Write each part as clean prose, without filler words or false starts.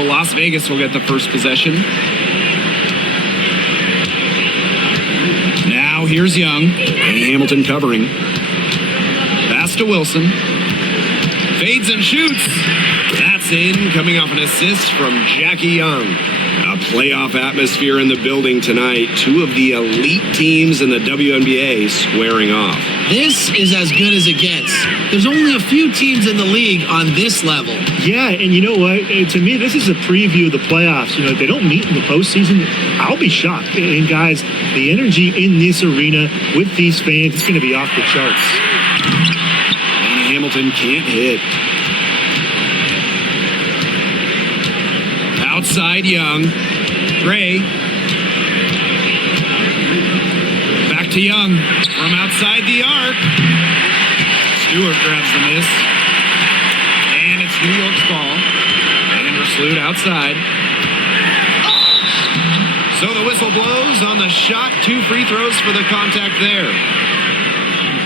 So Las Vegas will get the first possession. Now here's Young. Hamilton covering. Pass to Wilson. Fades and shoots. That's in, coming off an assist from Jackie Young. A playoff atmosphere in the building tonight. Two of the elite teams in the wNBA squaring off. This is as good as it gets. There's only a few teams in the league on this level. Yeah, and you know what? To me, this is a preview of the playoffs. You know, if they don't meet in the postseason, I'll be shocked. And guys, the energy in this arena with these fans, it's going to be off the charts. And Hamilton can't hit. Outside Young. Gray. Back to Young. From outside the arc. Stewart grabs the miss. And it's New York's ball. Vandersloot outside. So the whistle blows on the shot. 2 free throws for the contact there.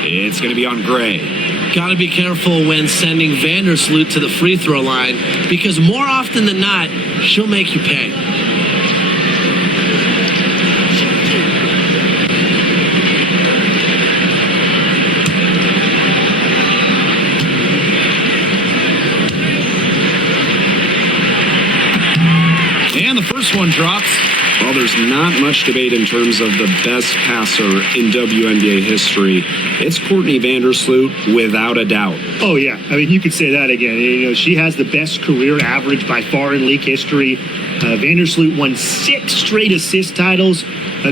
It's going to be on Gray. Got to be careful when sending Vandersloot to the free throw line, because more often than not, she'll make you pay. And the first one drops. Well, there's not much debate in terms of the best passer in WNBA history. It's Courtney Vandersloot, without a doubt. Oh, yeah. I mean, you could say that again. You know, she has the best career average by far in league history. Vandersloot won 6 straight assist titles.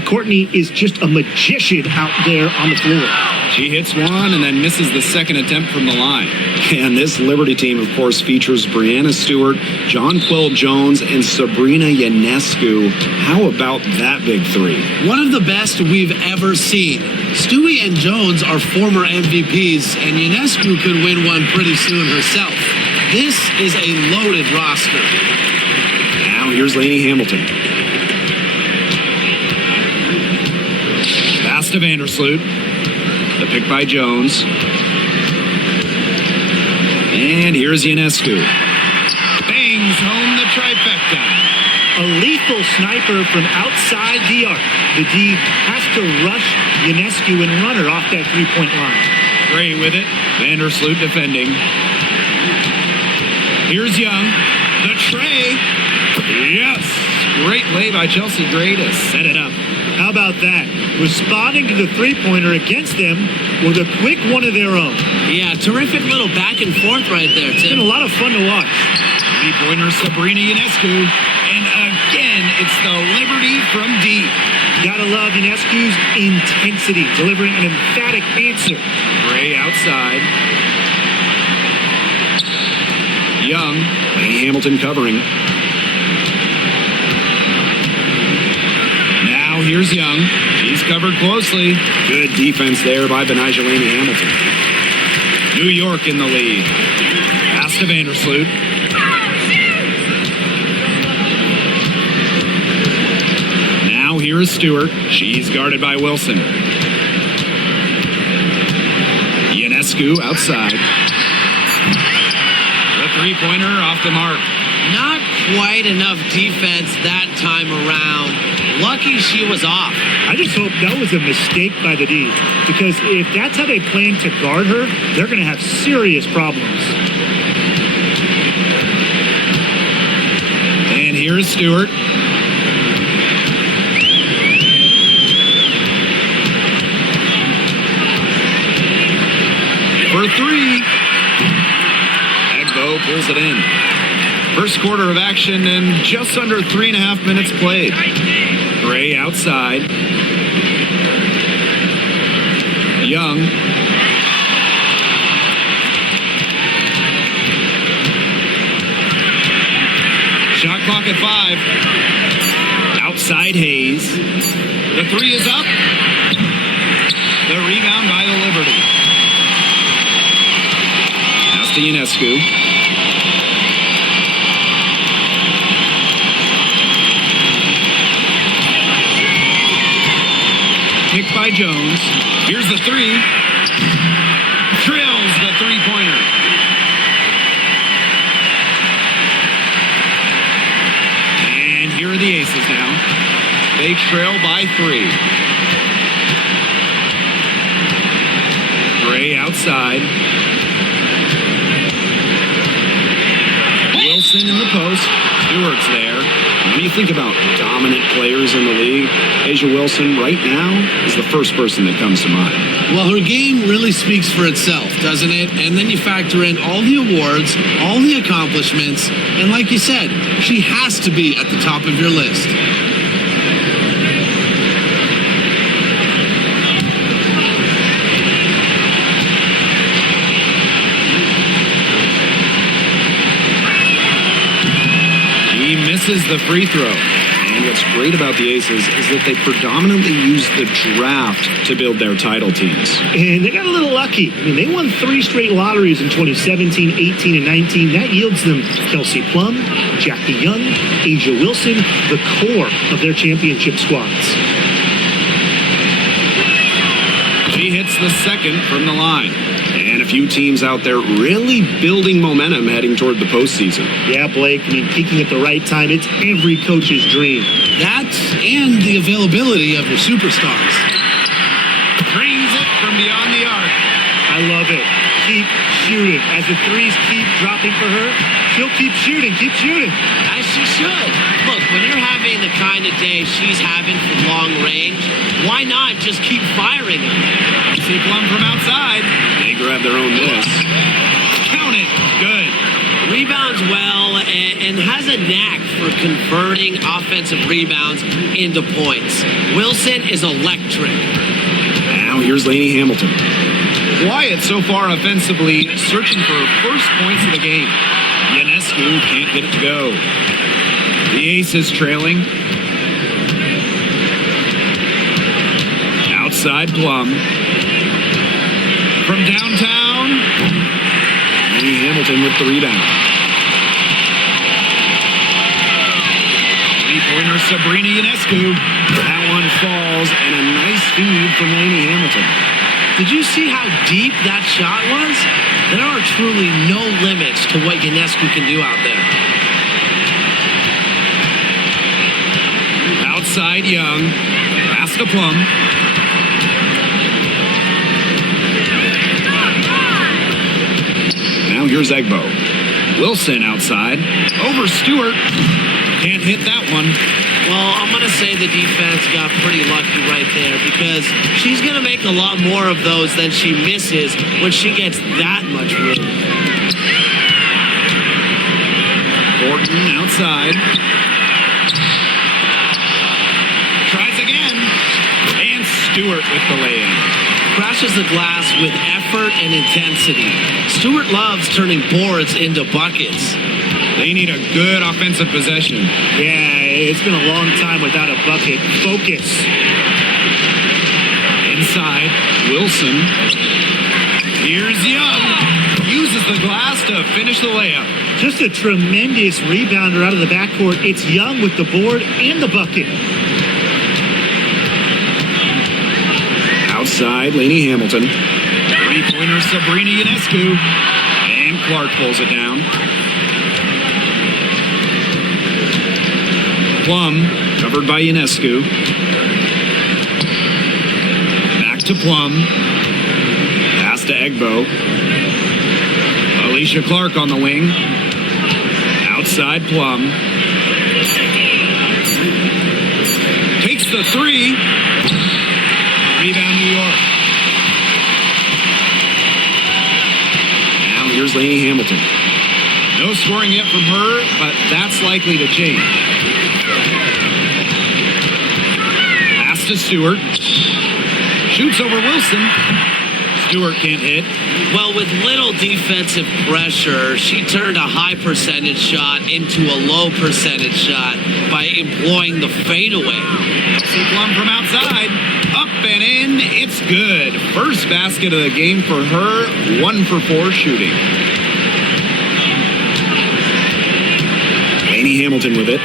Courtney is just a magician out there on the floor. She hits one and then misses the second attempt from the line. And this Liberty team, of course, features Brianna Stewart, Jonquel Jones, and Sabrina Ionescu. How about that big three? One of the best we've ever seen. Stewie and Jones are former MVPs, and Ionescu could win one pretty soon herself. This is a loaded roster. Now here's Lainey Hamilton. Pass to Vandersloot. The pick by Jones. And here's Ionescu. Bangs home the trifecta. A lethal sniper from outside the arc. The D has to rush Ionescu and run her off that three-point line. Gray with it. Vandersloot defending. Here's Young. The tray. Yes. Great play by Chelsea Gray to set it up. How about that? Responding to the three-pointer against them with a quick one of their own. Yeah, terrific little back and forth right there, Tim. It's been a lot of fun to watch. Three-pointer Sabrina Ionescu. And again, it's the Liberty from deep. Gotta love Ionescu's intensity, delivering an emphatic answer. Gray outside. Young. Lainey Hamilton covering. Now here's Young. She's covered closely. Good defense there by Benijah Lainey Hamilton. New York in the lead. Pass to Vandersloot. Now here is Stewart. She's guarded by Wilson. Ionescu outside. The three-pointer off the mark. Not quite enough defense that time around. Lucky she was off. I just hope that was a mistake by the D, because if that's how they plan to guard her, they're going to have serious problems. And here's Stewart. For three. Agbo pulls it in. First quarter of action and just under 3.5 minutes played. Gray outside. Young. Shot clock at 5. Outside Hayes. The three is up. The rebound by the Liberty. Pass to Ionescu. Picked by Jones. Here's the three. Drills the three-pointer. Aces now. They trail by 3. Gray outside. Wilson in the post. Stewart's there. When you think about dominant players in the league, Asia Wilson right now is the first person that comes to mind. Well, her game really speaks for itself, doesn't it? And then you factor in all the awards, all the accomplishments, and like you said, she has to be at the top of your list. He misses the free throw. And what's great about the Aces is that they predominantly use the draft to build their title teams. And they got a little lucky. I mean, they won 3 straight lotteries in 2017, 18, and 19. That yields them Kelsey Plum, Jackie Young, Asia Wilson, the core of their championship squads. She hits the second from the line. And a few teams out there really building momentum heading toward the postseason. Yeah, Blake, I mean, peaking at the right time, it's every coach's dream. That's and the availability of your superstars. Brings it from beyond the arc. I love it. Keep shooting. As the threes keep dropping for her, she'll keep shooting, keep shooting. As she should. Look, when you're having the kind of day she's having from long range, why not just keep firing them? See Plum from outside. They grab their own miss. Count it. Good. Rebounds well and has a knack for converting offensive rebounds into points. Wilson is electric. Now here's Lainey Hamilton. Quiet so far offensively, searching for first points of the game. Ionescu can't get it to go. The Aces trailing. Outside Plum. From downtown. Lainey Hamilton with the rebound. Three-pointer Sabrina Ionescu. That one falls, and a nice feed from Lainey Hamilton. Did you see how deep that shot was? There are truly no limits to what Ionescu can do out there. Outside Young. Pass to Plum. Now here's Egbo. Wilson outside. Over Stewart. Can't hit that one. Well, I'm going to say the defense got pretty lucky right there because she's going to make a lot more of those than she misses when she gets that much room. Gordon outside. Tries again. And Stewart with the layup. Crashes the glass with effort and intensity. Stewart loves turning boards into buckets. They need a good offensive possession. Yeah, it's been a long time without a bucket. Focus. Inside, Wilson. Here's Young. Uses the glass to finish the layup. Just a tremendous rebounder out of the backcourt. It's Young with the board and the bucket. Outside, Lainey Hamilton. Three-pointer Sabrina Ionescu. And Clark pulls it down. Plum, Covered by Ionescu. back to Plum. Pass to Egbo. Alicia Clark on the wing. Outside Plum. Takes the three. Rebound New York. Now here's Lainey Hamilton. No scoring yet from her, but that's likely to change. Pass to Stewart. Shoots over Wilson. Stewart can't hit. Well, with little defensive pressure, she turned a high percentage shot into a low percentage shot by employing the fadeaway. See Plum from outside. Up and in. It's good. First basket of the game for her. 1 for 4 shooting. Lainey Hamilton with it.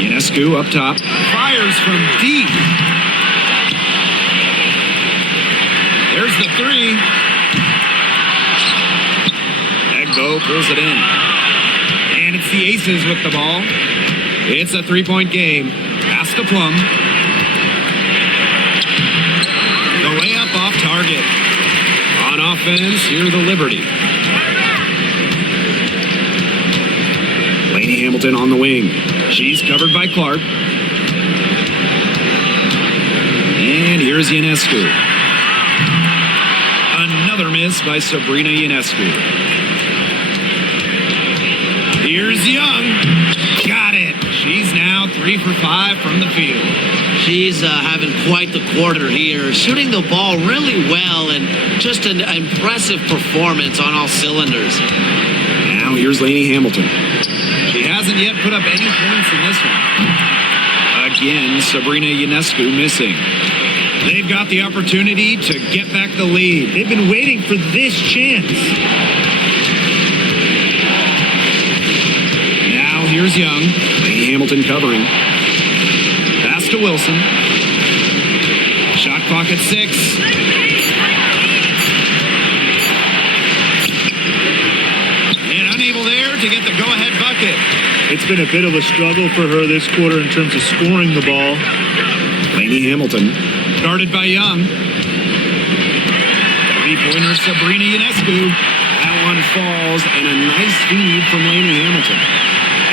Ionescu up top. Fires from deep. There's the three. Egbo pulls it in. And it's the Aces with the ball. It's a three-point game. Pass to Plum. The layup off target. On offense, here the Liberty. Laney Hamilton on the wing. She's covered by Clark. And here's Ionescu. Another miss by Sabrina Ionescu. Here's Young. Got it. She's now 3 for 5 from the field. She's having quite the quarter here, shooting the ball really well and just an impressive performance on all cylinders. Now here's Laney Hamilton. She hasn't yet put up any points in this one. Again, Sabrina Ionescu missing. They've got the opportunity to get back the lead. They've been waiting for this chance. Now here's Young. Laney Hamilton covering. Pass to Wilson. Shot clock at 6. And unable there to get the go-ahead bucket. It's been a bit of a struggle for her this quarter in terms of scoring the ball. Laney Hamilton. Guarded by Young. Three-pointer Sabrina Ionescu. That one falls, and a nice feed from Laney Hamilton.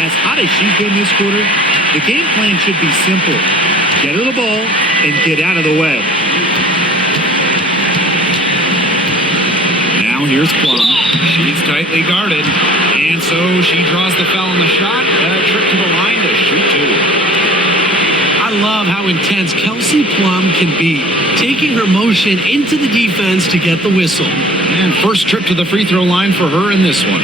As hot as she's been this quarter, the game plan should be simple. Get her the ball and get out of the way. Now here's Plum. She's tightly guarded. And so she draws the foul on the shot. A trip to the line to shoot 2. I love how intense Kelsey Plum can be, taking her motion into the defense to get the whistle. And first trip to the free throw line for her in this one.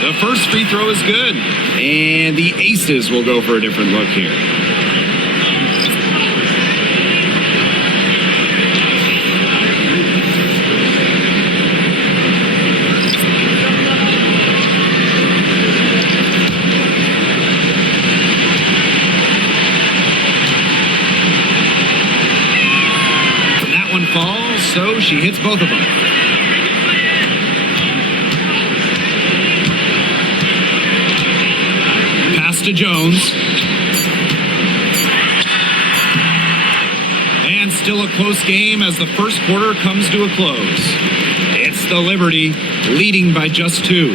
The first free throw is good. And the Aces will go for a different look here. Falls, so she hits both of them. Pass to Jones. And still a close game as the first quarter comes to a close. It's the Liberty leading by just 2.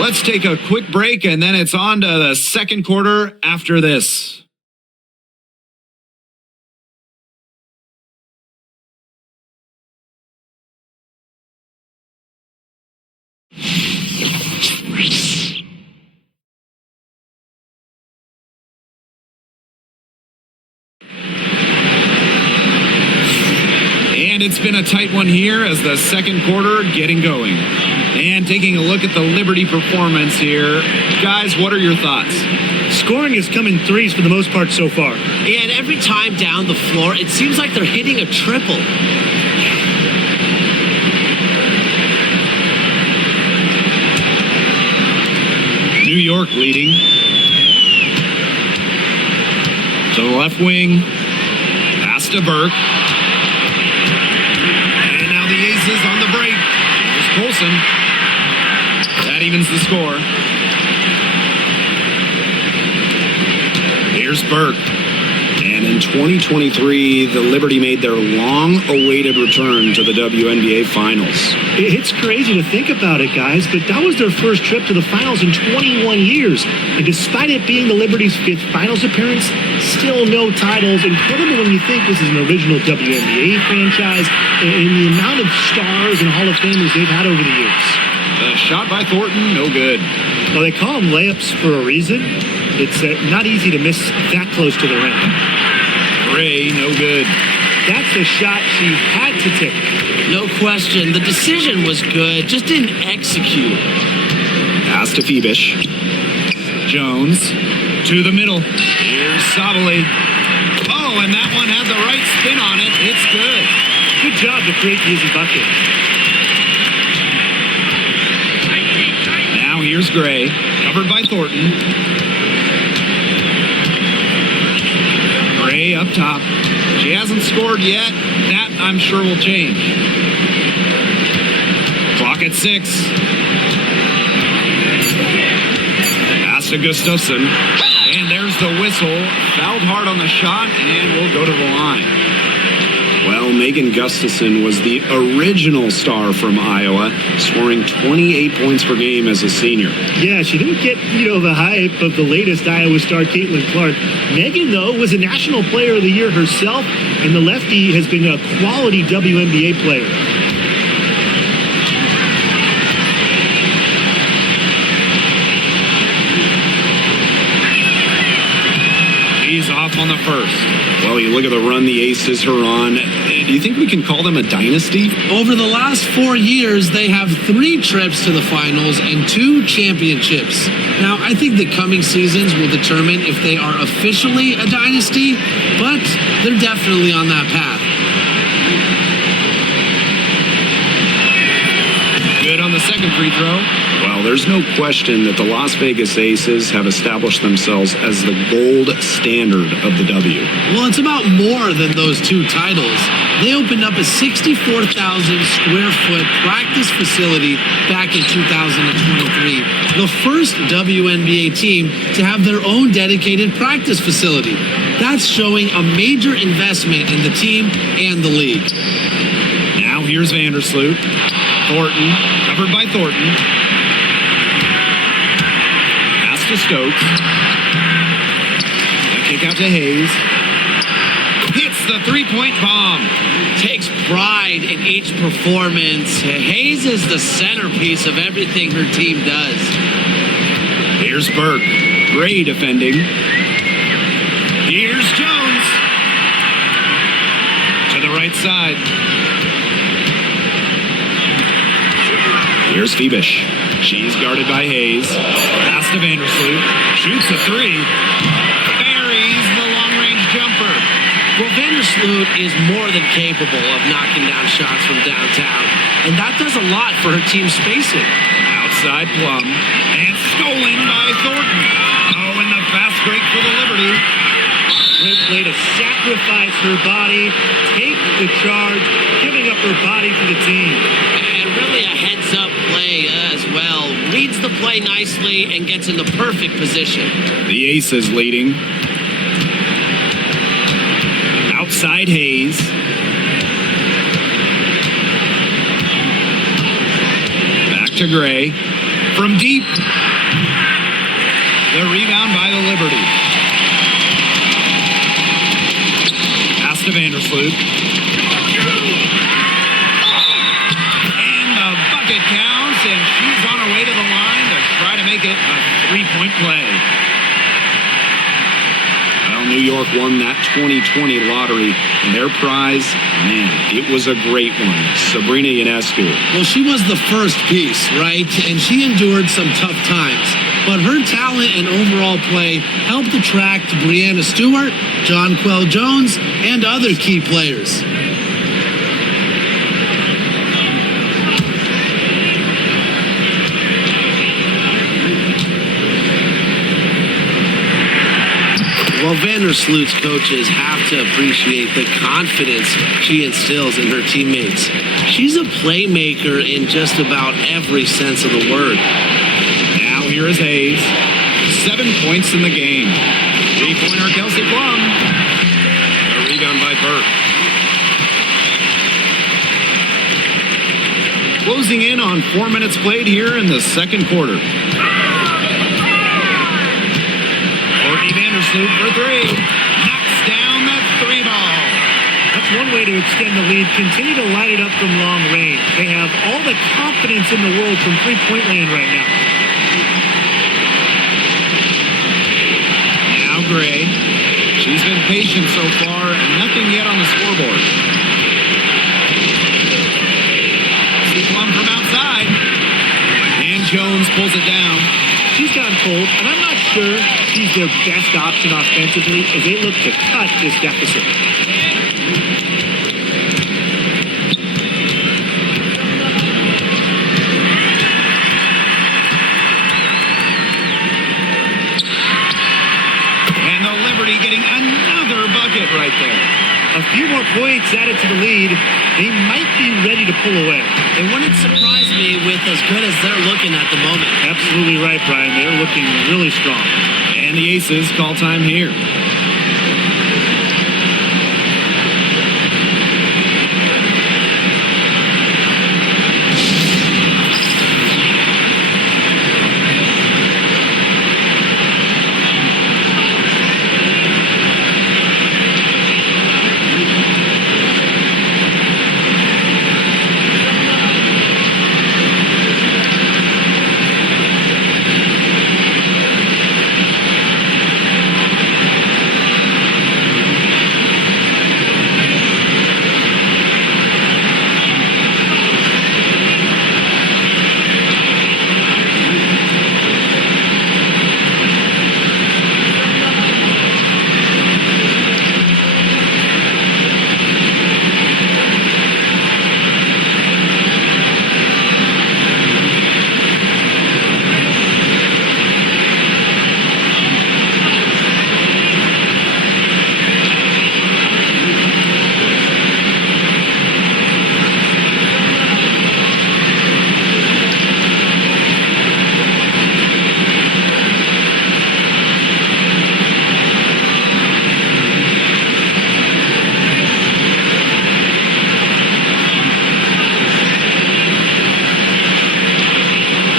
Let's take a quick break and then it's on to the second quarter after this. And it's been a tight one here as the second quarter getting going. And taking a look at the Liberty performance here. Guys, what are your thoughts? Scoring has come in threes for the most part so far. Yeah, and every time down the floor, it seems like they're hitting a triple. New York leading. To the left wing. Pass to Burke. And now the Aces on the break. Here's Colson. That evens the score. Here's Burke. And in 2023, the Liberty made their long-awaited return to the wNBA Finals. It's crazy to think about it, guys, but that was their first trip to the finals in 21 years. And despite it being the Liberty's 5th finals appearance, still no titles. Incredible when you think this is an original WNBA franchise and the amount of stars and Hall of Famers they've had over the years. The shot by Thornton, no good. Well, they call them layups for a reason. It's not easy to miss that close to the rim. Gray, no good. That's a shot she had to take. No question. The decision was good, just didn't execute. Pass to Phoebish. Jones to the middle. Here's Sabali. Oh, and that one had the right spin on it. It's good. Good job to create the easy bucket. Now here's Gray, covered by Thornton. way up top. She hasn't scored yet. That, I'm sure, will change. Clock at 6. Pass to Gustafson. And there's the whistle. Fouled hard on the shot, and we'll go to the line. Well, Megan Gustafson was the original star from Iowa, scoring 28 points per game as a senior. Yeah, she didn't get, the hype of the latest Iowa star, Caitlin Clark. Megan, though, was a National Player of the Year herself, and the lefty has been a quality wNBA player. He's off on the first. Well, you look at the run the Aces are on. Do you think we can call them a dynasty? Over the last 4 years, they have 3 trips to the finals and 2 championships. Now, I think the coming seasons will determine if they are officially a dynasty, but they're definitely on that path. Good on the second free throw. Well, there's no question that the Las Vegas Aces have established themselves as the gold standard of the W. Well, it's about more than those 2 titles. They opened up a 64,000 square foot practice facility back in 2023. The first wNBA team to have their own dedicated practice facility. That's showing a major investment in the team and the league. Now here's Vandersloot. Thornton, covered by Thornton. Pass to Stokes. The kick out to Hayes. Hits the three-point bomb. Takes pride in each performance. Hayes is the centerpiece of everything her team does. Here's Burke. Gray defending. Here's Jones. To the right side. Here's Phoebish. She's guarded by Hayes. Pass to Vandersloot. Shoots a 3. Buries the long-range jumper. Well, Vandersloot is more than capable of knocking down shots from downtown, and that does a lot for her team's spacing. Outside Plum. And stolen by Thornton. Oh, and the fast break for the Liberty. Great play to sacrifice her body, take the charge, giving up her body for the team. And really a heads-up play as well. Reads the play nicely and gets in the perfect position. The Aces leading. Outside Hayes. Back to Gray. From deep. The rebound by the Liberty. Pass to Vandersloot. And the bucket counts, and she's on her way to the line to try to make it a three-point play. Well, New York won that 2020 lottery, and their prize, man, it was a great one. Sabrina Ionescu. Well, she was the first piece, right? And she endured some tough times. But her talent and overall play helped attract Breanna Stewart, Jonquel Jones, and other key players. Well, Vandersloot's coaches have to appreciate the confidence she instills in her teammates. She's a playmaker in just about every sense of the word. Now here is Hayes. 7 points in the game. Three-pointer Kelsey Plum. A rebound by Burke. Closing in on 4 minutes played here in the second quarter. Courtney Vandersloot for 3. Knocks down the 3 ball. That's one way to extend the lead. Continue to light it up from long range. They have all the confidence in the world from three-point land right now. Now Gray. She's been patient so far, and nothing yet on the scoreboard. See Plum from outside. And Jones pulls it down. She's gone cold, and I'm not sure she's their best option offensively as they look to cut this deficit. And the Liberty getting another bucket bucket right there. A few more points added to the lead. They might be ready to pull away. It wouldn't surprise me with as good as they're looking at the moment. Absolutely right, Brian. They're looking really strong. And the Aces call time here.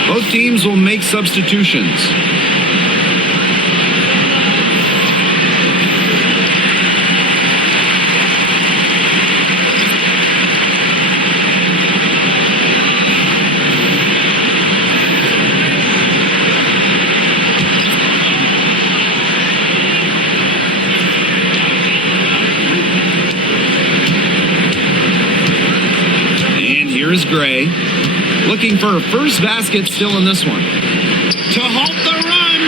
Both teams will make substitutions. And here's Gray, looking for her first basket still in this one. To halt the run.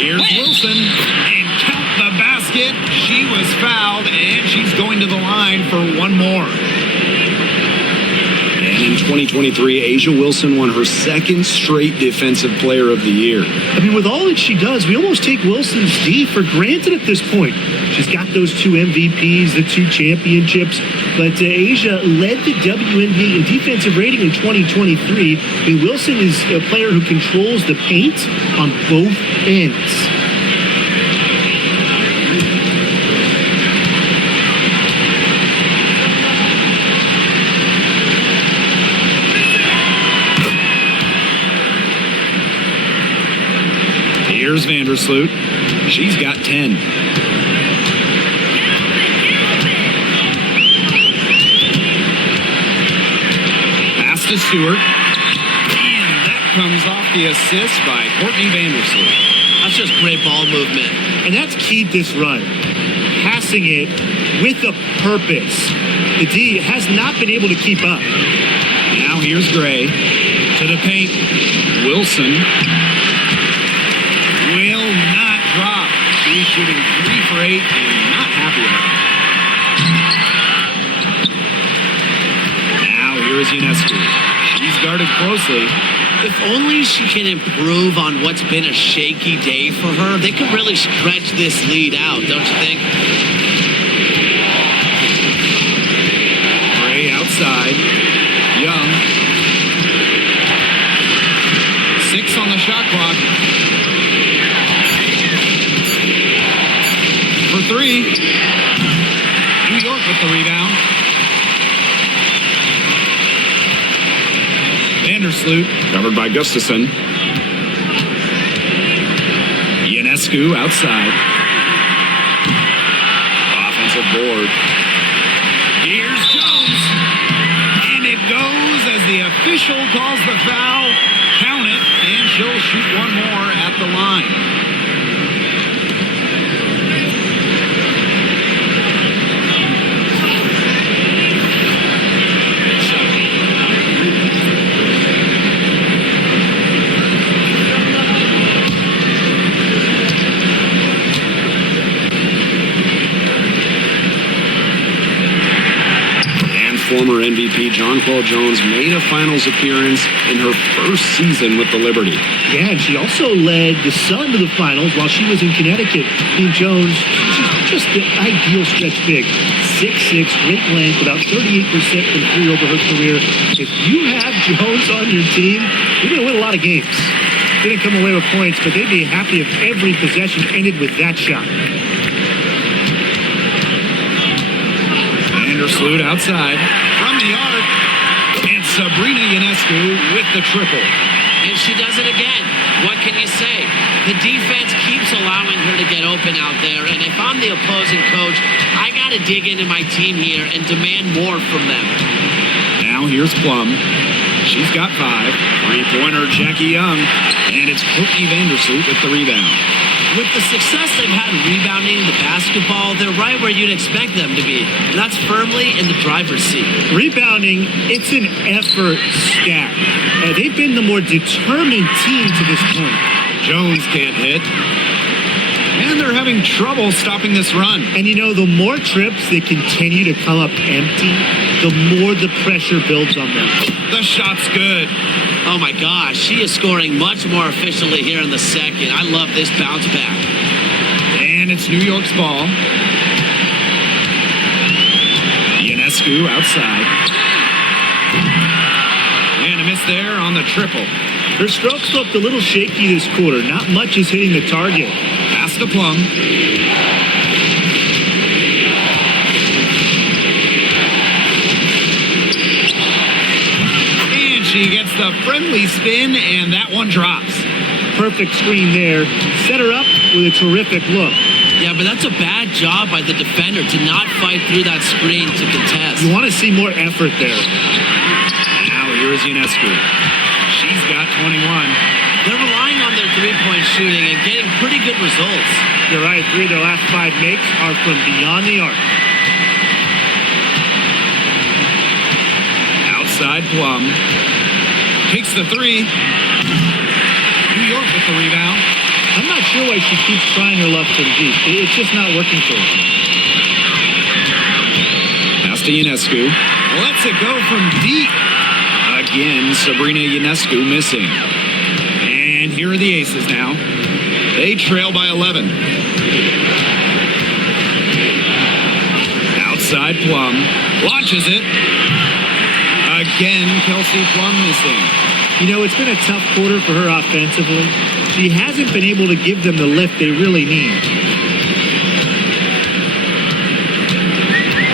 Here's Wilson. And count the basket. She was fouled, and she's going to the line for one more. And in 2023, Asia Wilson won her second straight Defensive Player of the Year. I mean, with all that she does, we almost take Wilson's D for granted at this point. She's got those 2 MVPs, the 2 championships, but Asia led the WNBA in defensive rating in 2023. I mean, Wilson is a player who controls the paint on both ends. Here's Vandersloot. She's got 10. Pass to Stewart. And that comes off the assist by Courtney Vandersloot. That's just great ball movement. And that's keyed this run. Passing it with a purpose. The D has not been able to keep up. Now here's Gray to the paint. Wilson will not drop. She's shooting 3 for 8 and not happy about it. Now here's Ionescu. She's guarded closely. If only she can improve on what's been a shaky day for her, they could really stretch this lead out, don't you think? Gray outside. Young. 6 on the shot clock. For 3. New York with the rebound. Vandersloot. Covered by Gustafson. Ionescu outside. Offensive board. Here's Jones. And it goes as the official calls the foul. Count it, and she'll shoot one more at the line. Former MVP John Jonquel Jones made a finals appearance in her first season with the Liberty. Yeah, and she also led the Sun to the finals while she was in Connecticut. Team Jones, she's just the ideal stretch big. 6'6", great length, about 38% from three over her career. If you have Jones on your team, you're going to win a lot of games. Didn't come away with points, but they'd be happy if every possession ended with that shot. Vandersloot outside from the arc. And Sabrina Ionescu with the triple. And she does it again. What can you say? The defense keeps allowing her to get open out there, and if I'm the opposing coach, I got to dig into my team here and demand more from them. Now here's Plum. She's got 5. Three-pointer, Jackie Young. And it's Courtney Vandersloot with the rebound. With the success they've had rebounding the basketball, they're right where you'd expect them to be. And that's firmly in the driver's seat. Rebounding, it's an effort stat. They've been the more determined team to this point. Jones can't hit. And they're having trouble stopping this run. And you know, the more trips they continue to come up empty, the more the pressure builds on them. The shot's good. Oh my gosh, she is scoring much more efficiently here in the second. I love this bounce back. And it's New York's ball. Ionescu outside. And a miss there on the triple. Her strokes looked a little shaky this quarter. Not much is hitting the target. Pass to Plum. And she gets the friendly spin, and that one drops. Perfect screen there. Set her up with a terrific look. Yeah, but that's a bad job by the defender to not fight through that screen to contest. You want to see more effort there. Now here's Ionescu. She's got 21. They're relying on their three-point shooting and getting pretty good results. You're right. 3 of their last 5 makes are from beyond the arc. Outside Plum. Takes the 3. New York with the rebound. I'm not sure why she keeps trying her luck from deep. It's just not working for her. Pass to Ionescu. Lets it go from deep. Again, Sabrina Ionescu missing. And here are the Aces now. They trail by 11. Outside Plum. Launches it. Again, Kelsey Plum missing. You know, it's been a tough quarter for her offensively. She hasn't been able to give them the lift they really need.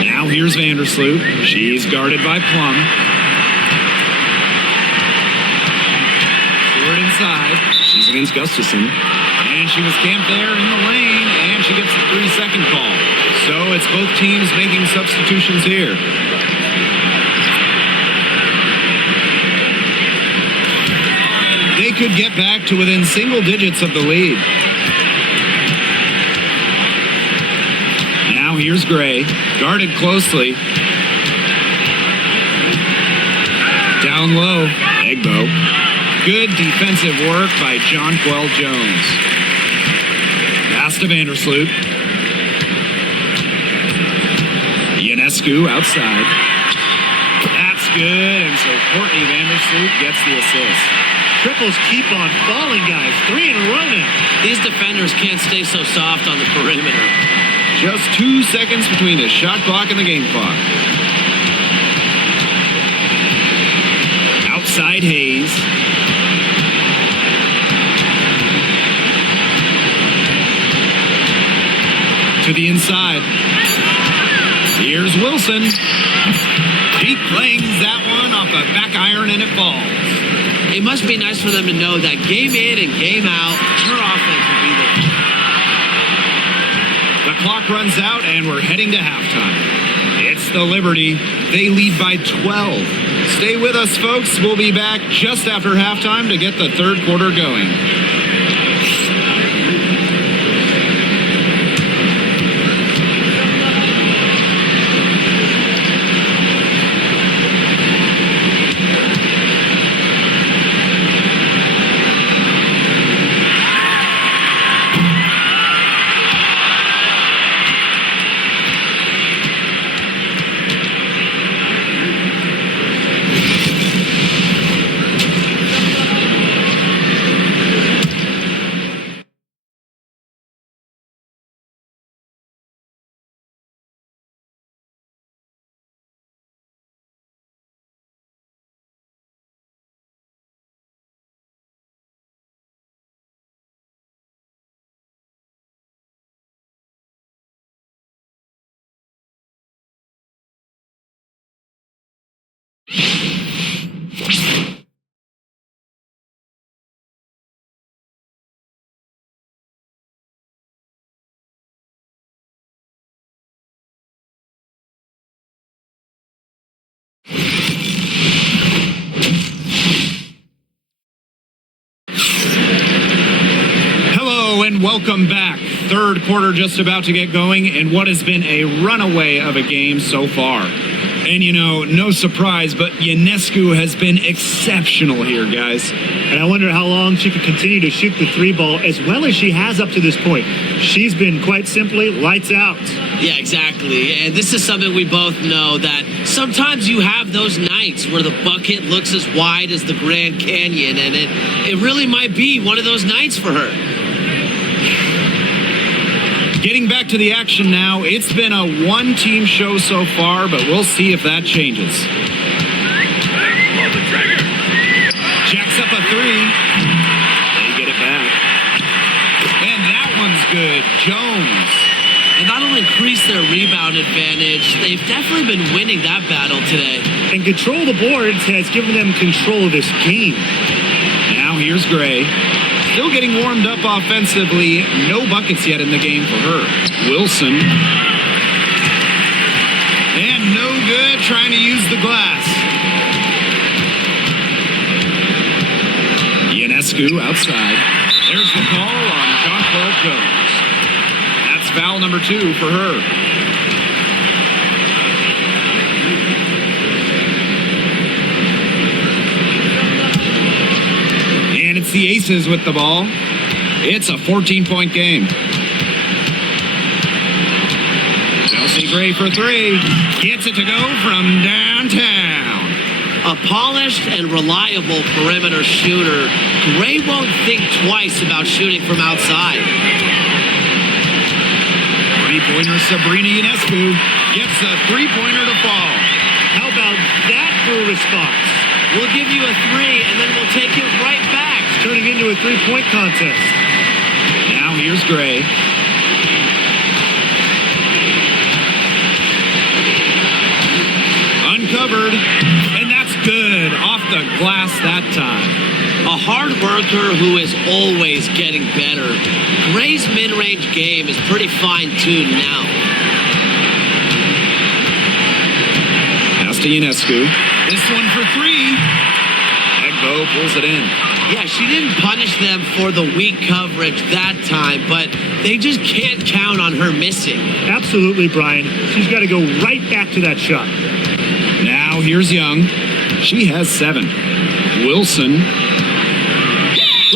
Now here's Vandersloot. She's guarded by Plum. Stewart inside. She's against Gustafson. And she was camped there in the lane, and she gets the 3-second call. So it's both teams making substitutions here. They could get back to within single digits of the lead. Now here's Gray, guarded closely. Down low, Egbo. Good defensive work by Jonquel Jones. Pass to Vandersloot. Ionescu outside. That's good, and so Courtney Vandersloot gets the assist. Triples keep on falling, guys. 3 in a row now. These defenders can't stay so soft on the perimeter. Just 2 seconds between the shot clock and the game clock. Outside Hayes. To the inside. Here's Wilson. He clangs that one off the back iron and it falls. It must be nice for them to know that game in and game out, her offense will be there. The clock runs out and we're heading to halftime. It's the Liberty. They lead by 12. Stay with us, folks. We'll be back just after halftime to get the third quarter going. Hello and welcome back. Third quarter just about to get going in what has been a runaway of a game so far. And you know, no surprise, but Ionescu has been exceptional here, guys. And I wonder how long she can continue to shoot the three ball as well as she has up to this point. She's been quite simply lights out. Yeah, exactly. And this is something we both know, that sometimes you have those nights where the bucket looks as wide as the Grand Canyon, and it really might be one of those nights for her. Getting back to the action now, it's been a one-team show so far, but we'll see if that changes. Jacks up a three. They get it back. And that one's good. Jones. And that'll increase their rebound advantage. They've definitely been winning that battle today. And control of the boards has given them control of this game. Now here's Gray. Still getting warmed up offensively. No buckets yet in the game for her. Wilson. And no good, trying to use the glass. Ionescu outside. There's the call on Jonquel Jones. That's foul number 2 for her. And it's the Aces with the ball. It's a 14-point game. Chelsea Gray for 3. Gets it to go from downtown. A polished and reliable perimeter shooter. Gray won't think twice about shooting from outside. Three-pointer Sabrina Ionescu gets a three-pointer to fall. How about that for a response? We'll give you a 3, and then we'll take it right back. Turning into a three-point contest. Now here's Gray. Uncovered, and that's good. Off the glass that time. A hard worker who is always getting better. Gray's mid-range game is pretty fine-tuned now. Pass to Ionescu. This one for 3. Egbo pulls it in. Yeah, she didn't punish them for the weak coverage that time, but they just can't count on her missing. Absolutely, Brian. She's got to go right back to that shot. Now here's Young. She has 7. Wilson.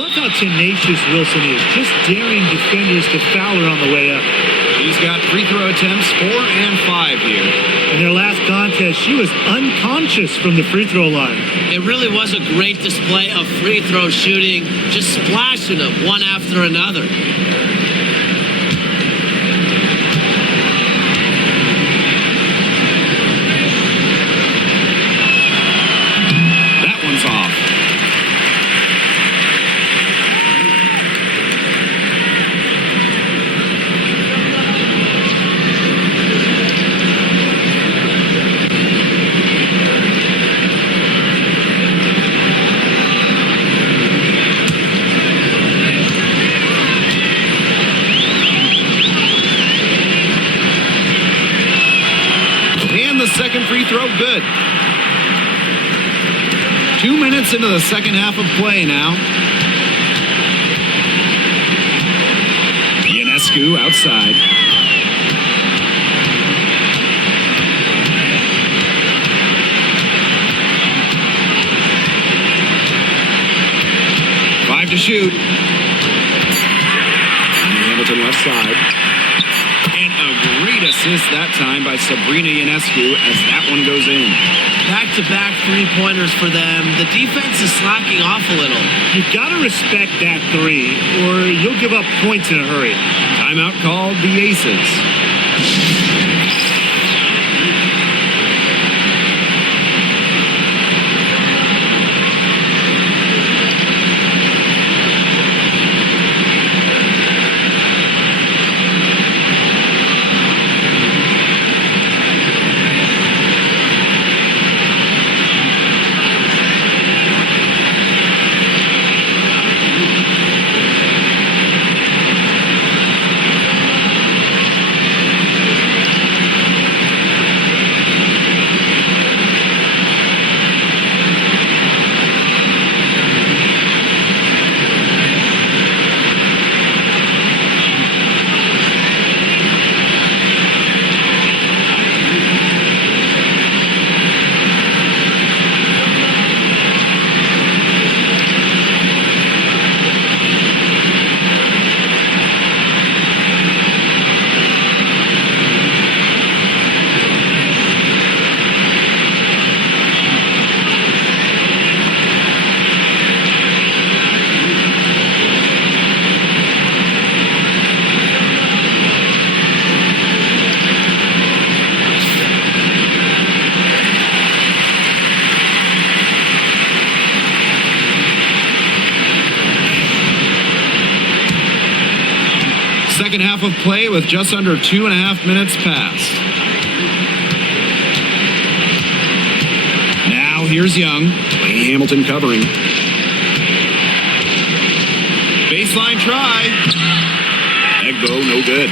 Love how tenacious Wilson is, just daring defenders to foul her on the way up. She's got free throw attempts 4 and 5 here. In their last contest, she was unconscious from the free throw line. It really was a great display of free throw shooting, just splashing them one after another. That one's off. Second free throw, good. 2 minutes into the second half of play now. Ionescu outside. Five to shoot. Hamilton left side. A great assist that time by Sabrina Ionescu as that one goes in. Back-to-back three-pointers for them. The defense is slacking off a little. You've got to respect that 3, or you'll give up points in a hurry. Timeout called the Aces. Second half of play with just under 2.5 minutes passed. Now here's Young. Lane Hamilton covering. Baseline try. Egbo, no good.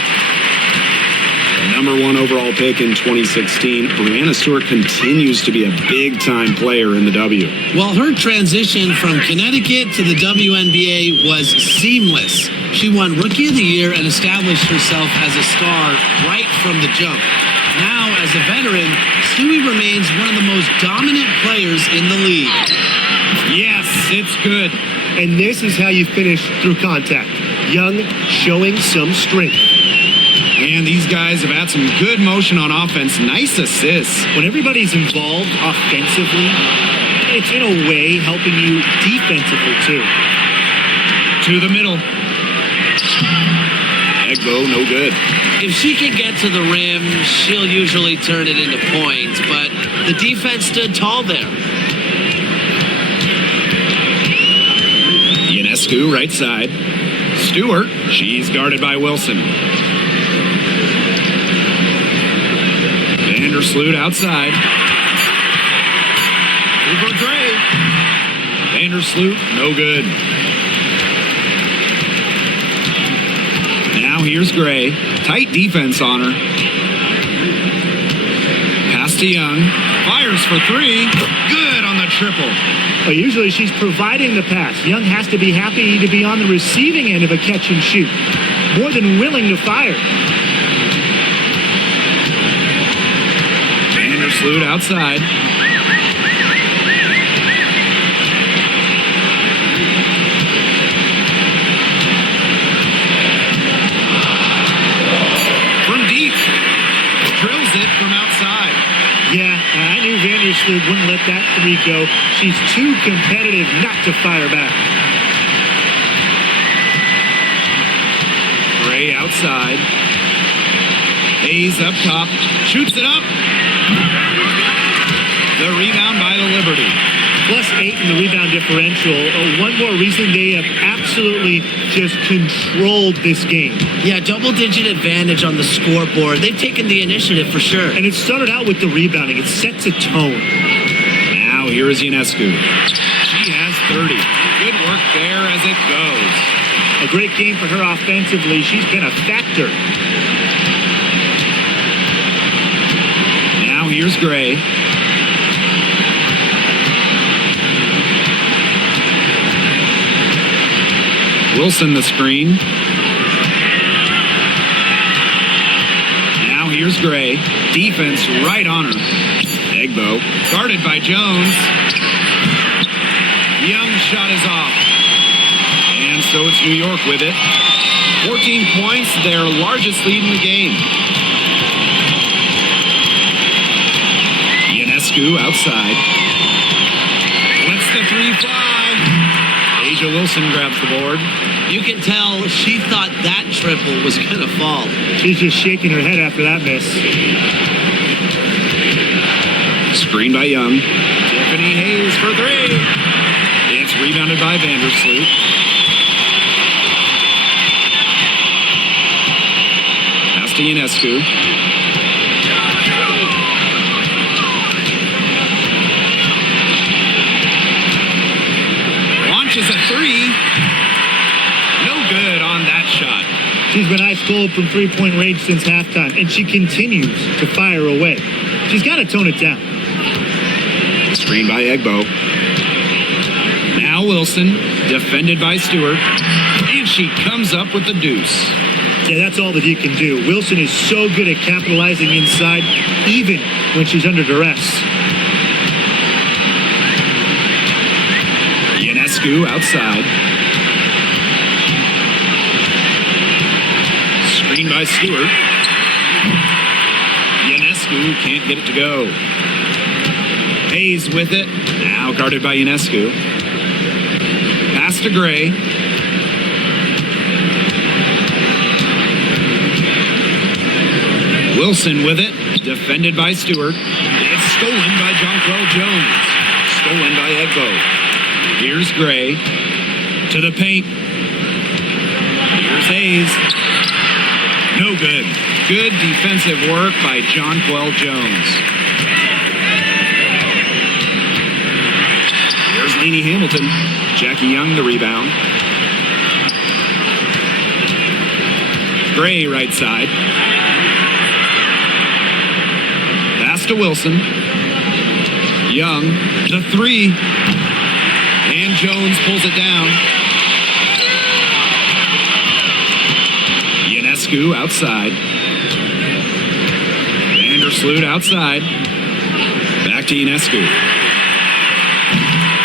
The number 1 overall pick in 2016, Brianna Stewart continues to be a big-time player in the W. Well, her transition from Connecticut to the WNBA was seamless. She won Rookie of the Year and established herself as a star right from the jump. Now, as a veteran, Stewie remains one of the most dominant players in the league. Yes, it's good. And this is how you finish through contact. Young showing some strength. And these guys have had some good motion on offense. Nice assists. When everybody's involved offensively, it's in a way helping you defensively too. To the middle. Egbo, no good. If she can get to the rim, she'll usually turn it into points, but the defense stood tall there. Ionescu, right side. Stewart, she's guarded by Wilson. Vandersloot outside. Over Gray. Vandersloot, no good. Now here's Gray. Tight defense on her. Pass to Young. Fires for 3. Good on the triple. But usually she's providing the pass. Young has to be happy to be on the receiving end of a catch and shoot. More than willing to fire. Vandersloot outside. From deep. Drills it from outside. Yeah, I knew Vandersloot wouldn't let that 3 go. She's too competitive not to fire back. Gray outside. Hayes up top. Shoots it up. The rebound by the Liberty. +8 in the rebound differential. One more reason they have absolutely just controlled this game. Yeah, double-digit advantage on the scoreboard. They've taken the initiative for sure. And it started out with the rebounding. It sets a tone. Now here is Ionescu. She has 30. Good work there as it goes. A great game for her offensively. She's been a factor. Now here's Gray. Wilson the screen. Now here's Gray. Defense right on her. Egbo guarded by Jones. Young shot is off. And so it's New York with it. 14 points, their largest lead in the game. Ionescu outside. Lets the 3 fly. Asia Wilson grabs the board. You can tell she thought that triple was going to fall. She's just shaking her head after that miss. Screen by Young. Tiffany Hayes for 3. It's rebounded by Vandersloot. Pass to Ionescu. Launches a 3. No good on that shot. She's been ice cold from three-point range since halftime, and she continues to fire away. She's got to tone it down. Screen by Egbo. Now Wilson, defended by Stewart, and she comes up with the deuce. Yeah, that's all that he can do. Wilson is so good at capitalizing inside, even when she's under duress. Ionescu outside. Screen by Stewart. Ionescu can't get it to go. Hayes with it. Now guarded by Ionescu. Pass to Gray. Wilson with it. Defended by Stewart. It's stolen by Jonquel Jones. Stolen by Egbo. Here's Gray. To the paint. Here's Hayes. No good. Good defensive work by Jonquel Jones. Here's Lainey Hamilton. Jackie Young the rebound. Gray right side. Pass to Wilson. Young, the three. And Jones pulls it down. Ionescu outside. Vandersloot outside. Back to Ionescu.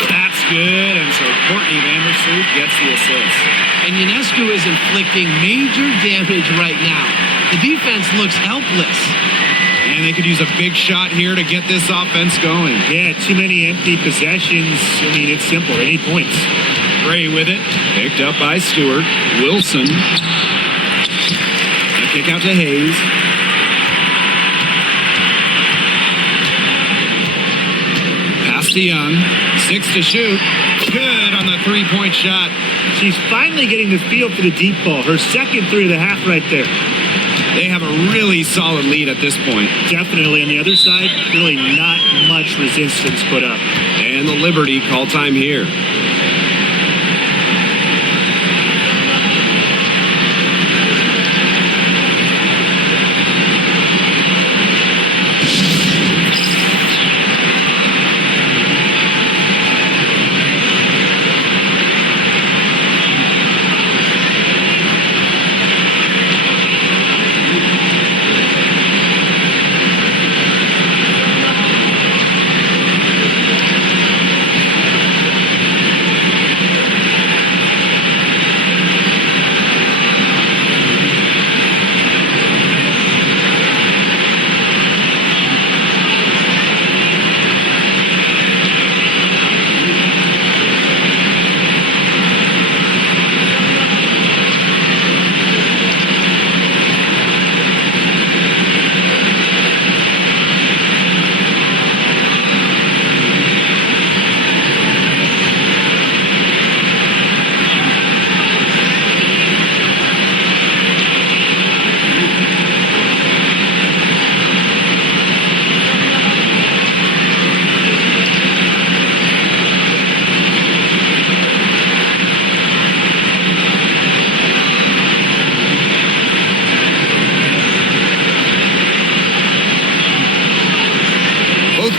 That's good, and so Courtney Vandersloot gets the assist. And Ionescu is inflicting major damage right now. The defense looks helpless. And they could use a big shot here to get this offense going. Yeah, too many empty possessions. I mean, it's simple. They need points. Gray with it. Picked up by Stewart. Wilson. A kick out to Hayes. Pass to Young. 6 to shoot. Good on the three-point shot. She's finally getting the feel for the deep ball. Her second three of the half right there. They have a really solid lead at this point. Definitely on the other side, really not much resistance put up. And the Liberty call time here.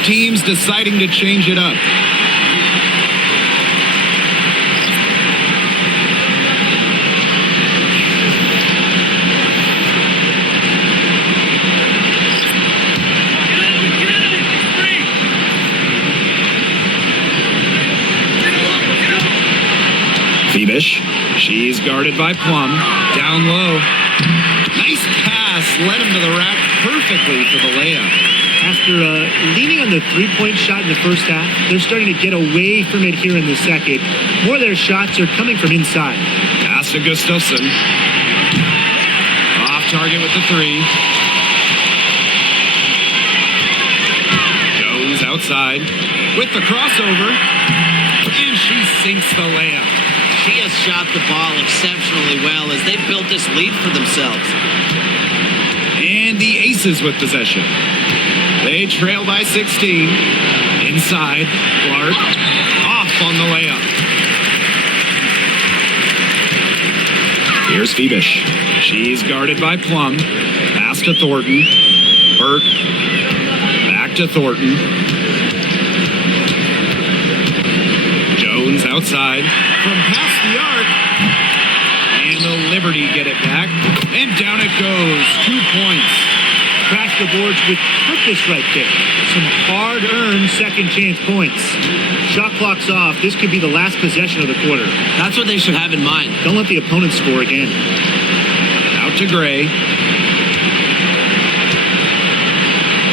Teams deciding to change it up. Phoebish. She's guarded by Plum. Down low. Nice pass. Led him to the rack perfectly for the layup. After leaning on the three-point shot in the first half, they're starting to get away from it here in the second. More of their shots are coming from inside. Pass to Gustafson. Off target with the three. Jones outside with the crossover. And she sinks the layup. She has shot the ball exceptionally well as they built this lead for themselves. And the Aces with possession. They trail by 16. Inside, Clark off on the layup. Here's Phoebish. She's guarded by Plum. Pass to Thornton. Burke. Back to Thornton. Jones outside. From past the arc. And the Liberty get it back. And down it goes. 2 points. Crash the boards with purpose right there. Some hard-earned second-chance points. Shot clock's off. This could be the last possession of the quarter. That's what they should have in mind. Don't let the opponent score again. Out to Gray.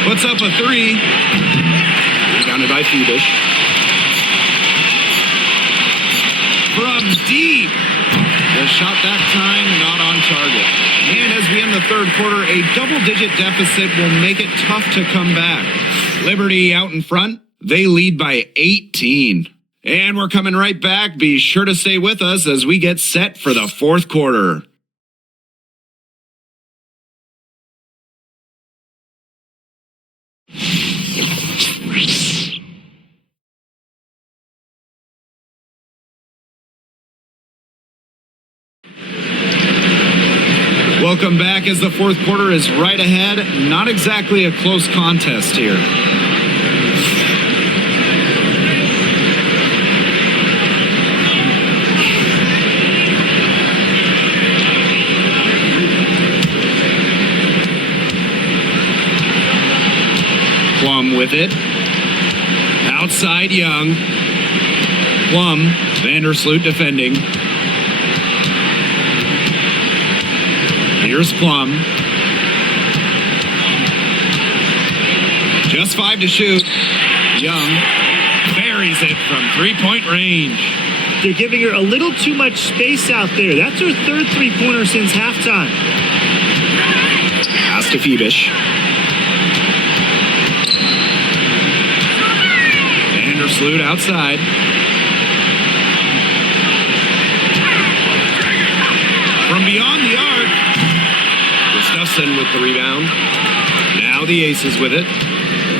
Puts up a three. Rebounded by Phoebish. From deep. The shot that time not on target. And as we end the third quarter, a double-digit deficit will make it tough to come back. Liberty out in front. They lead by 18. And we're coming right back. Be sure to stay with us as we get set for the fourth quarter. Welcome back as the fourth quarter is right ahead. Not exactly a close contest here. Plum with it. Outside Young. Plum, Vandersloot defending. Here's Plum. Just 5 to shoot. Young buries it from three-point range. They're giving her a little too much space out there. That's her third three-pointer since halftime. Pass to Phoebish. Vandersloot outside. From beyond the arc. Gustafson with the rebound. Now the Aces with it.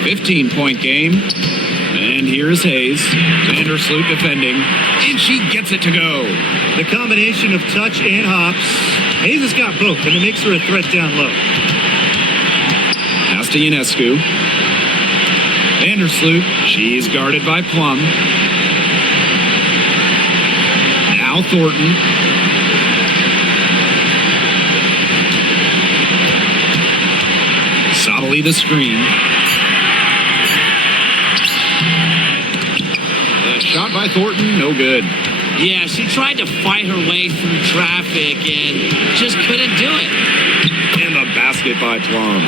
15-point game. And here's Hayes. Vandersloot defending. And she gets it to go. The combination of touch and hops. Hayes has got both, and it makes her a threat down low. Pass to Ionescu. Vandersloot. She's guarded by Plum. Now Thornton. Sottily the screen. The shot by Thornton, no good. Yeah, she tried to fight her way through traffic and just couldn't do it. And the basket by Plum.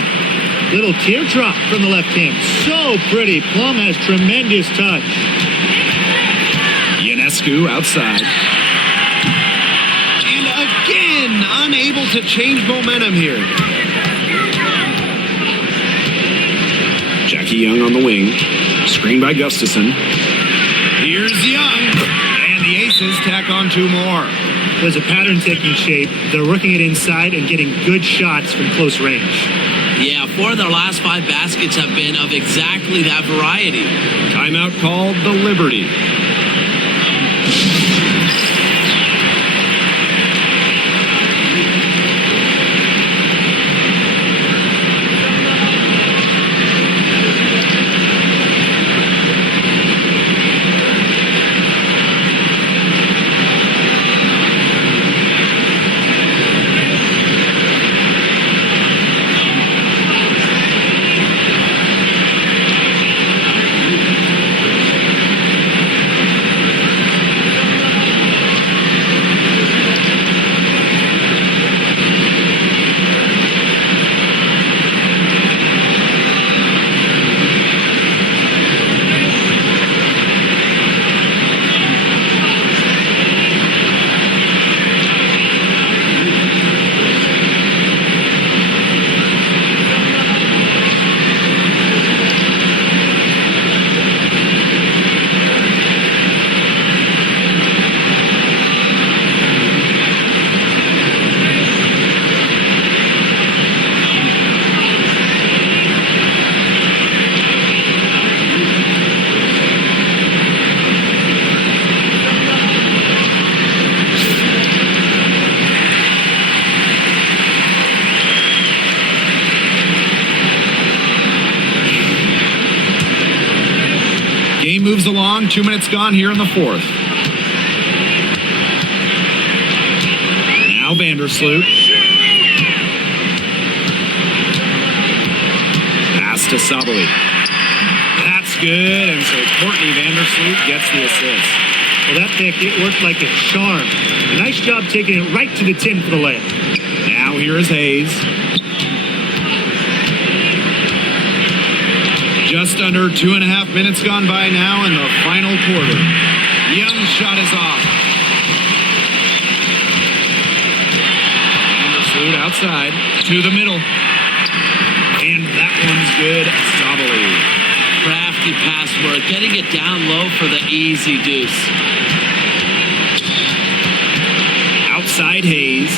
Little teardrop from the left hand. So pretty. Plum has tremendous touch. Ionescu outside. And again, unable to change momentum here. Jackie Young on the wing. Screen by Gustafson. Here's Young. And the Aces tack on 2 more. There's a pattern taking shape. They're working it inside and getting good shots from close range. Yeah, 4 of their last 5 baskets have been of exactly that variety. Timeout called the Liberty. Game moves along. 2 minutes gone here in the fourth. Now Vandersloot. Pass to Sabali. That's good. And so Courtney Vandersloot gets the assist. Well, that pick, it worked like a charm. Nice job taking it right to the tin for the layup. Now here is Hayes. Just under 2.5 minutes gone by now in the final quarter. Young's shot is off. Vandersloot outside to the middle. And that one's good. Sabali. Crafty password, getting it down low for the easy deuce. Outside Hayes.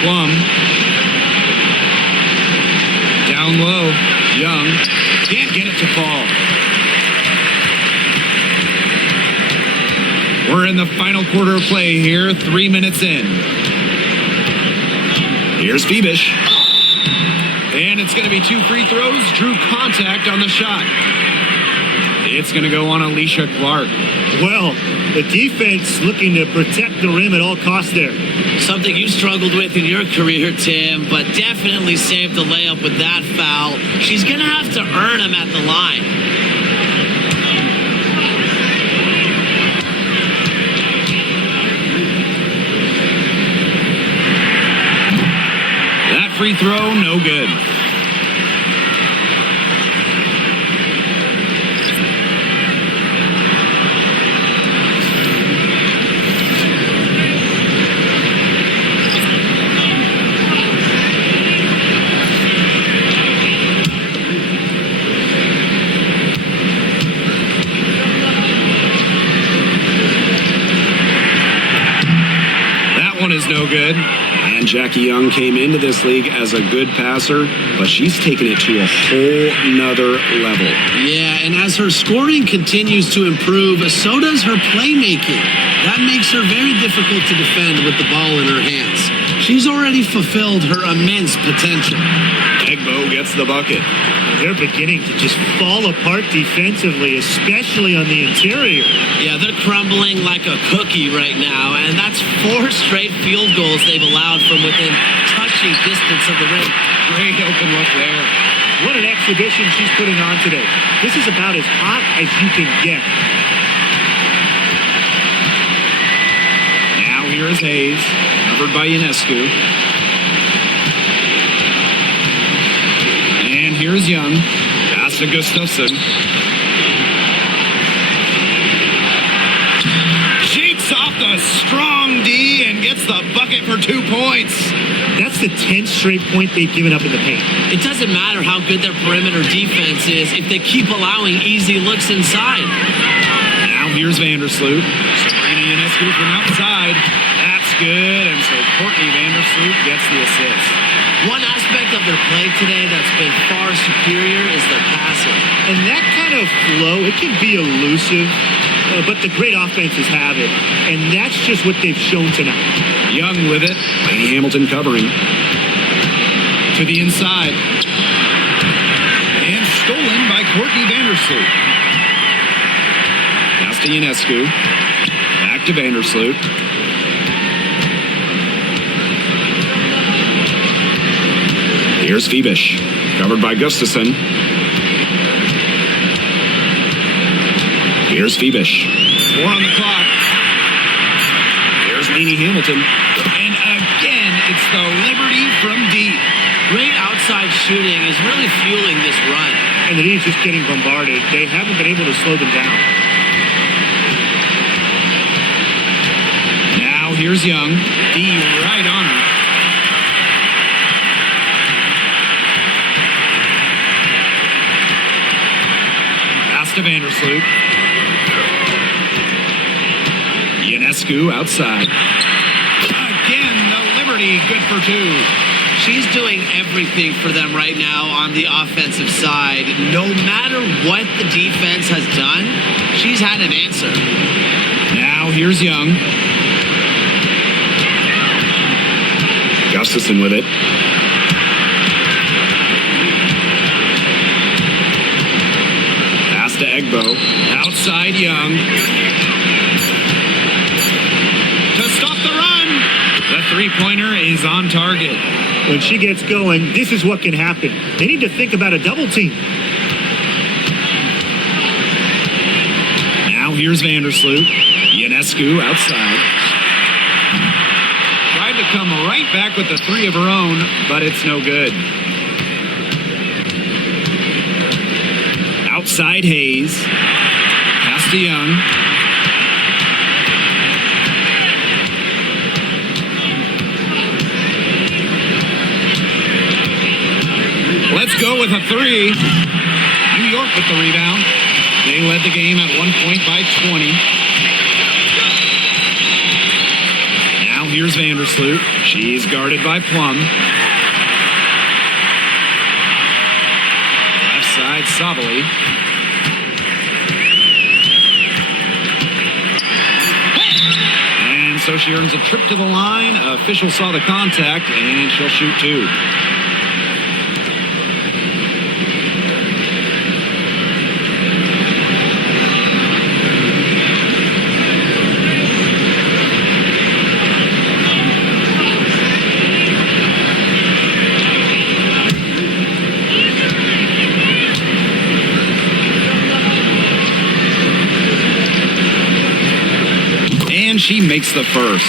Plum. Down low. Young. Can't get it to fall. We're in the final quarter of play here. 3 minutes in. Here's Phoebish. And it's going to be 2 free throws. Drew contact on the shot. It's going to go on Alicia Clark. Well, the defense looking to protect the rim at all costs there. Something you struggled with in your career, Tim, but definitely saved the layup with that foul. She's going to have to earn him at the line. That free throw, no good. Is no good. And Jackie Young came into this league as a good passer, but she's taken it to a whole nother level. Yeah, and as her scoring continues to improve, so does her playmaking. That makes her very difficult to defend with the ball in her hands. She's already fulfilled her immense potential. Egbo gets the bucket. They're beginning to just fall apart defensively, especially on the interior. Yeah, they're crumbling like a cookie right now, and that's 4 straight field goals they've allowed from within touching distance of the rim. Great open look there. What an exhibition she's putting on today. This is about as hot as you can get. Now here is Hayes, covered by Ionescu. And here's Young. Pass to Gustafson. Shakes off the strong D and gets the bucket for 2 points. That's the 10th straight point they've given up in the paint. It doesn't matter how good their perimeter defense is if they keep allowing easy looks inside. Now here's Vandersloot. Sabrina Ionescu from outside. That's good, and so Courtney Vandersloot gets the assist. One aspect of their play today that's been far superior is their passing. And that kind of flow, it can be elusive, but the great offenses have it. And that's just what they've shown tonight. Young with it. Lady Hamilton covering. To the inside. And stolen by Courtney Vandersloot. Pass to Ionescu. Back to Vandersloot. Here's Phoebish, covered by Gustafson. Here's Phoebish. 4 on the clock. Here's Lainey Hamilton. And again, it's the Liberty from deep. Great outside shooting is really fueling this run. And the D's just getting bombarded. They haven't been able to slow them down. Now here's Young. D right on her. To Vandersloot. Ionescu outside. Again, the Liberty good for 2. She's doing everything for them right now on the offensive side. No matter what the defense has done, she's had an answer. Now here's Young. Gustafson with it. To Egbo. Outside Young. To stop the run. The three-pointer is on target. When she gets going, this is what can happen. They need to think about a double team. Now here's Vandersloot. Ionescu outside. Tried to come right back with the 3 of her own, but it's no good. Outside Hayes. Pass to Young. Let's go with a 3. New York with the rebound. They led the game at 1 point by 20. Now here's Vandersloot. She's guarded by Plum. Left side, Sabali. so she earns a trip to the line. Official saw the contact, and she'll shoot 2. And she makes the first.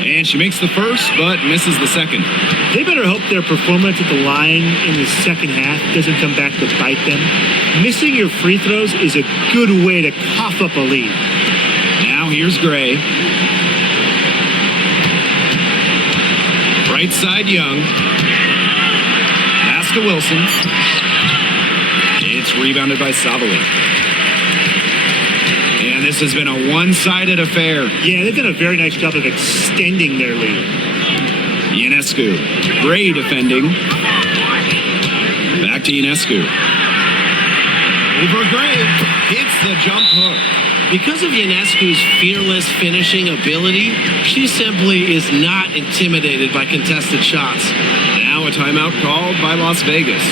And she makes the first, but misses the second. They better hope their performance at the line in the second half doesn't come back to bite them. Missing your free throws is a good way to cough up a lead. Now here's Gray. Right side, Young. Pass to Wilson. It's rebounded by Savali. And this has been a one-sided affair. Yeah, they've done a very nice job of extending their lead. Ionescu. Gray defending. Back to Ionescu. Over Gray. Hits the jump hook. Because of Ionescu's fearless finishing ability, she simply is not intimidated by contested shots. Now a timeout called by Las Vegas.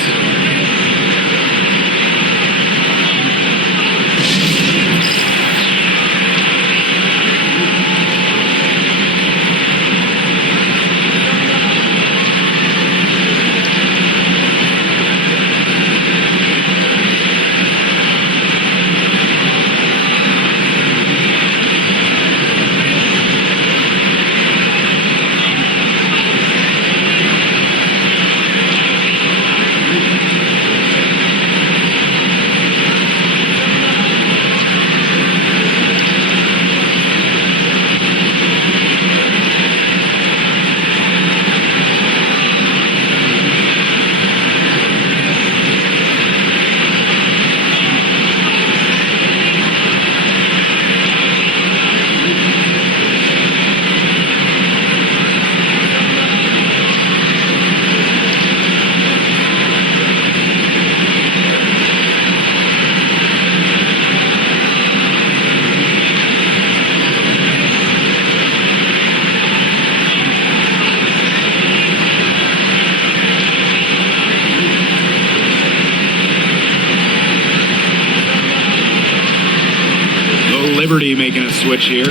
Liberty making a switch here.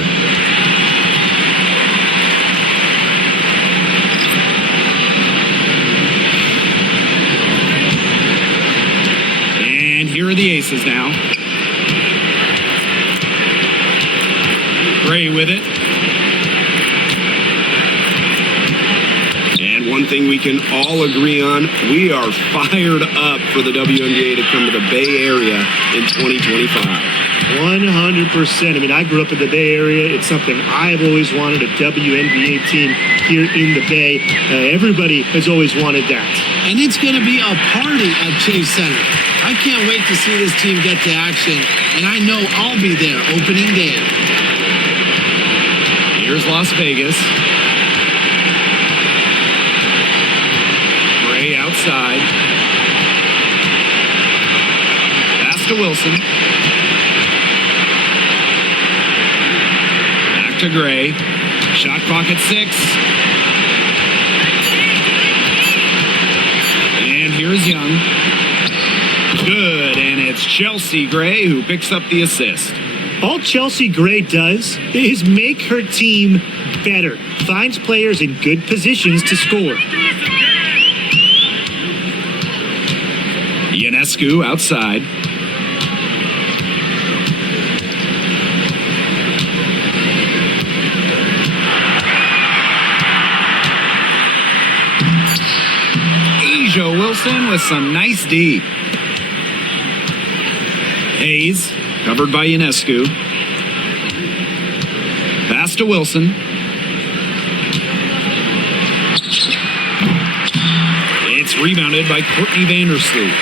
And here are the Aces now. Gray with it. And one thing we can all agree on, we are fired up for the WNBA to come to the Bay Area in 2025. 100%. I mean, I grew up in the Bay Area. It's something I've always wanted, a WNBA team here in the Bay. Everybody has always wanted that. And it's going to be a party at Chase Center. I can't wait to see this team get to action, and I know I'll be there opening day. Here's Las Vegas. Gray outside. Pass to Wilson. To Gray. Shot clock at 6. And here's Young. Good, and it's Chelsea Gray who picks up the assist. All Chelsea Gray does is make her team better. Finds players in good positions to score. Ionescu outside. Wilson with some nice D. Hayes, covered by Ionescu. Pass to Wilson. It's rebounded by Courtney Vandersloot.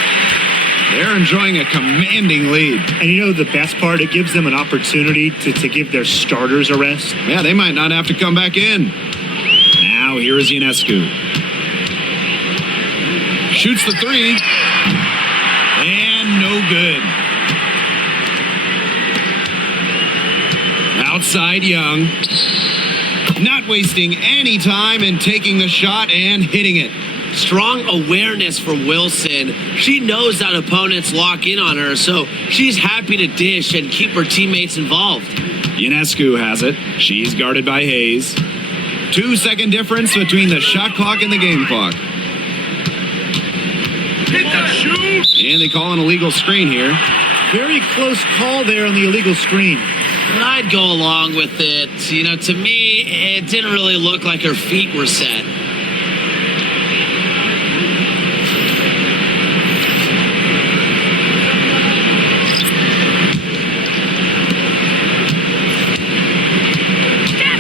They're enjoying a commanding lead. And you know the best part? It gives them an opportunity to give their starters a rest. Yeah, they might not have to come back in. Now here is Ionescu. Shoots the three. And no good. Outside Young. Not wasting any time and taking the shot and hitting it. Strong awareness from Wilson. She knows that opponents lock in on her, so she's happy to dish and keep her teammates involved. Ionescu has it. She's guarded by Hayes. 2-second difference between the shot clock and the game clock. Hit the shoot! And they call an illegal screen here. Very close call there on the illegal screen. But I'd go along with it. You know, to me, it didn't really look like her feet were set.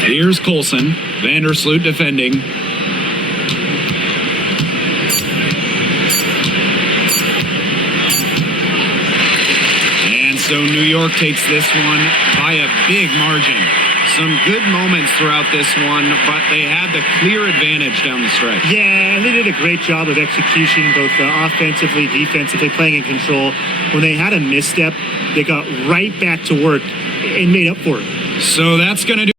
Here's Colson. Vandersloot defending. And so New York takes this one by a big margin. Some good moments throughout this one, but they had the clear advantage down the stretch. Yeah, they did a great job of execution, both offensively, defensively, playing in control. When they had a misstep, they got right back to work and made up for it. So that's going to do